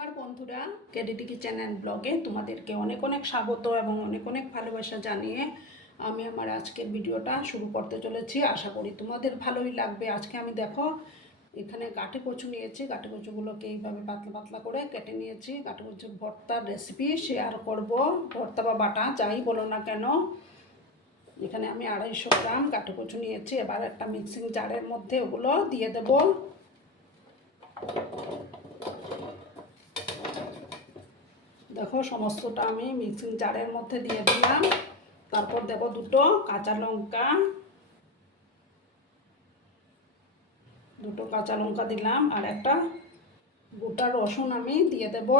নমস্কার বন্ধুরা, কেডিটি kitchen and ব্লগে তোমাদেরকে অনেক অনেক স্বাগত এবং অনেক অনেক ভালোবাসা জানিয়ে আমি আমার আজকের ভিডিওটা শুরু করতে চলেছি। আশা করি তোমাদের ভালোই লাগবে। আজকে আমি দেখো এখানে গাঁটে কচু নিয়েছি। গাঁটে কচুগুলোকে এইভাবে পাতলা পাতলা করে কেটে নিয়েছি। গাঁটে কচুর ভর্তার রেসিপি শেয়ার করব। ভর্তা বা বাটা যাই বলো না কেন। এখানে আমি 250 গ্রাম গাঁটে কচু নিয়েছি। এবার একটা মিক্সিং জারের মধ্যে ওগুলো দিয়ে দেবো। দেখো সমস্তটা আমি মিক্সিং জারের মধ্যে দিয়ে দিলাম। তারপর দেব দুটো কাঁচা লঙ্কা দিলাম আর একটা গোটা রসুন আমি দিয়ে দেব।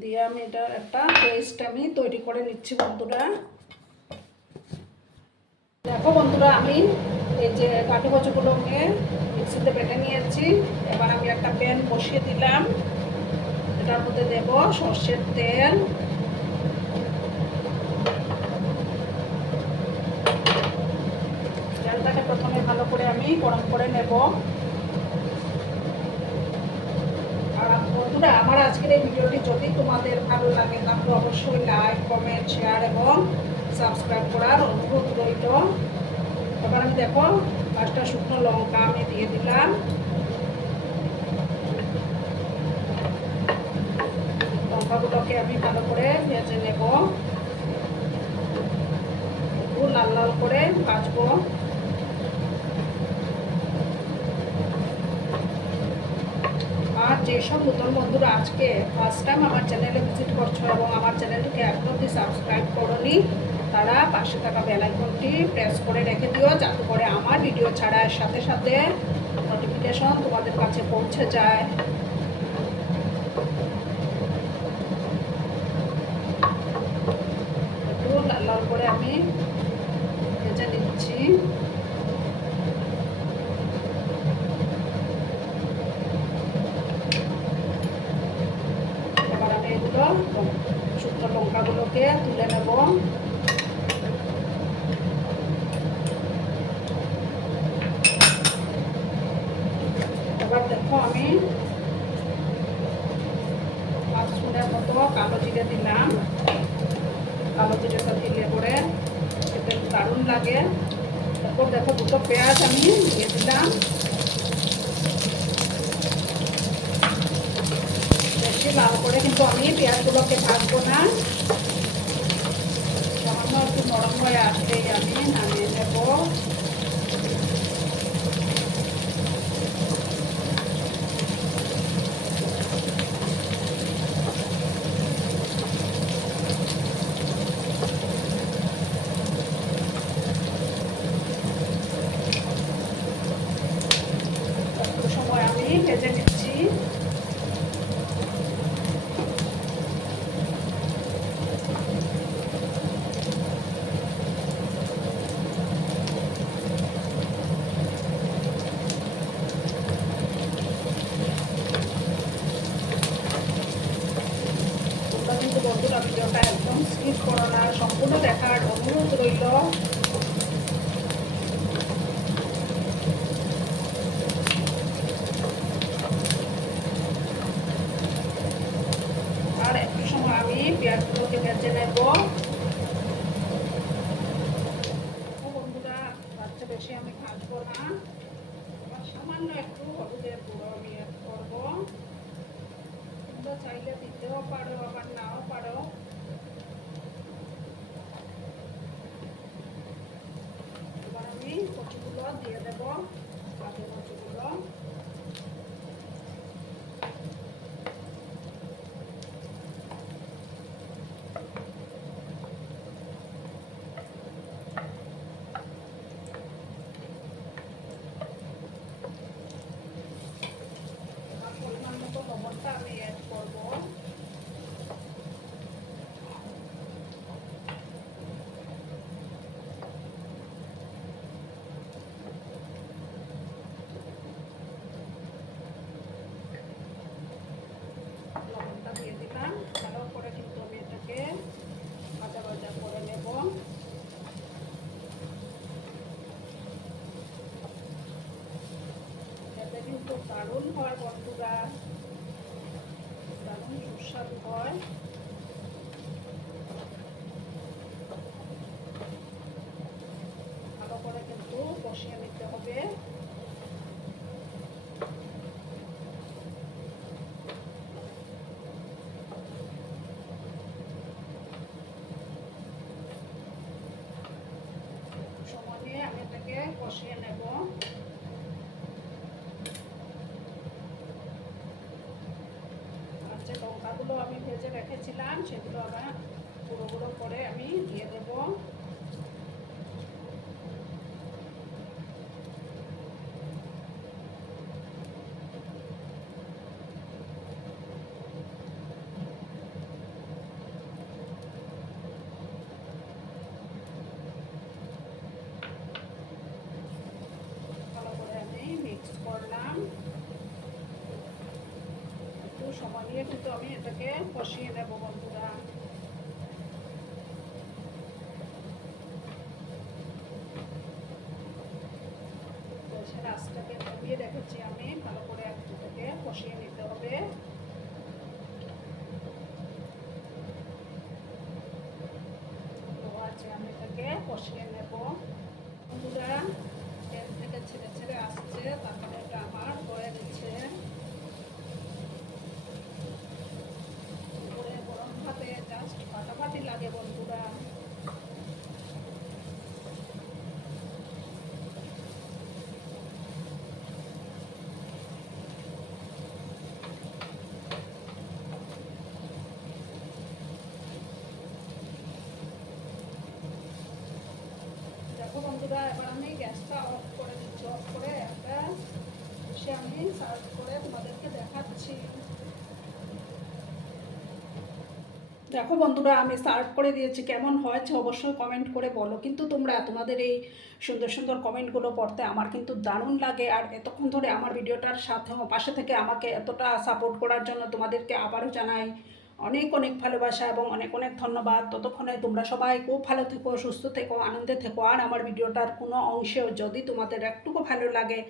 দিয়ে আমি এটার একটা পেস্ট আমি তৈরি করে নিচ্ছি বন্ধুরা। দেখো বন্ধুরা, আমি এই যে গাঁটে কচুগুলোকে মিক্সিতে বেটে নিয়েছি। এবার আমি একটা প্যান বসিয়ে দিলাম। এটার মধ্যে দেব সর্ষের তেল। তেলটাকে প্রথমে ভালো করে আমি গরম করে নেব। আর বন্ধুরা, আমার আজকের এই ভিডিওটি যদি তোমাদের ভালো লাগে তাহলে অবশ্যই লাইক, কমেন্ট, শেয়ার এবং সাবস্ক্রাইব করার অনুরোধ রইল। এবার আমি দেখো 5টা শুকনো লঙ্কা আমি দিয়ে দিলাম। লঙ্কাগুলোকে আমি ভালো করে ভেজে নেব, একটু লাল লাল করে ভাজবো। আর যেসব নতুন বন্ধুরা আজকে ফার্স্ট টাইম আমার চ্যানেলে ভিজিট করছো এবং আমার চ্যানেলটিকে এখনো অবধি সাবস্ক্রাইব করোনি, তারা পাশে থাকা বেল আইকনটি প্রেস করে রেখে দিও, যাতে করে আমার ভিডিও ছাড়ার সাথে সাথে নোটিফিকেশন তোমাদের কাছে পৌঁছে যায়। একটু লাল লাল করে আমি ভেজে নিচ্ছি। এবার আমি এগুলো শুকনো লঙ্কাগুলোকে তুলে নেব। এবার দেখো আমি 5 স্পুনের মতো কালো জিরে দিলাম। কালো জিরেটা দিলে পরে খেতে দারুণ লাগে। তারপর দেখো দুটো পেঁয়াজ আমি দিয়ে দিলাম। বেশি লাল করে কিন্তু আমি পেঁয়াজগুলোকে ভাজবো না। সামান্য একটু নরম হয়ে আসলেই আমি নামিয়ে নেব। একটু সময় আমি ভেজে নিচ্ছি। তোমরা কিন্তু বন্ধুরা ভিডিওটা একদম স্কিপ করো না, সম্পূর্ণ দেখার অনুরোধ রইল। আর একটু সময় আমি পেঁয়াজগুলোকে ভেজে নেব। বন্ধুরা, বাচ্চা বেশি আমি ভাজবো না। আবার সামান্য একটু হলুদের গুঁড়ো আমি অ্যাড করবো। তোমরা চাইলে দিতেও পারো, আবার নাও পারো। এবার আমি কচুগুলো দিয়ে দেবো, কাঁচা কচুগুলো। পরিমাণ মতো লবণটা আমি অ্যাড করবো। লবণটা দিয়ে দিলাম। ভালো করে কিন্তু আমি এটাকে ভাজা ভাজা করে নেব। এতে কিন্তু দারুণ হয় বন্ধুরা। ডালগুলো আমি ভেজে রেখেছিলাম সেগুলো আবার গুঁড়ো গুঁড়ো করে আমি দিয়ে দেবো। ভালো করে আমি মিক্স করলাম। একটু সময় নিয়ে কিন্তু আমি এটাকে কষিয়ে নেব বন্ধুরা। গ্যাসের আঁচটাকে কমিয়ে রেখেছি আমি, ভালো করে এটাকে কষিয়ে নিতে হবে। আছে আমি এটাকে কষিয়ে নেব বন্ধুরা। তেল থেকে ছেড়ে ছেড়ে আসছে, তারপরে এটা আমার হয়ে গেছে। করে গরম ভাতে জাস্ট ফাটাফাটি লাগে বন্ধুরা। দেখো বন্ধুরা, এবার আমি গ্যাসটা অফ করে দিচ্ছি। অফ করে একটা সে আমি সার্ভ করে তোমাদেরকে দেখাচ্ছি। দেখো বন্ধুরা, আমি সার্ভ করে দিয়েছি। কেমন হয়েছে অবশ্যই কমেন্ট করে বলো। কিন্তু তোমরা তোমাদের এই সুন্দর সুন্দর কমেন্টগুলো পড়তে আমার কিন্তু দারুণ লাগে। আর এতক্ষণ ধরে আমার ভিডিওটার সাথে পাশে থেকে আমাকে এতটা সাপোর্ট করার জন্য তোমাদেরকে আবারও জানাই অনেক অনেক ভালোবাসা এবং অনেক অনেক ধন্যবাদ। ততক্ষণে তোমরা সবাই খুব ভালো থেকো, সুস্থ থেকো, আনন্দে থেকো। আর আমার ভিডিওটার কোনো অংশেও যদি তোমাদের একটুকু ভালো লাগে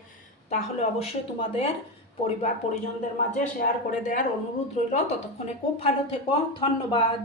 তাহলে অবশ্যই তোমাদের পরিবার পরিজনদের মাঝে শেয়ার করে দেওয়ার অনুরোধ রইল। ততক্ষণে খুব ভালো থেকো, ধন্যবাদ।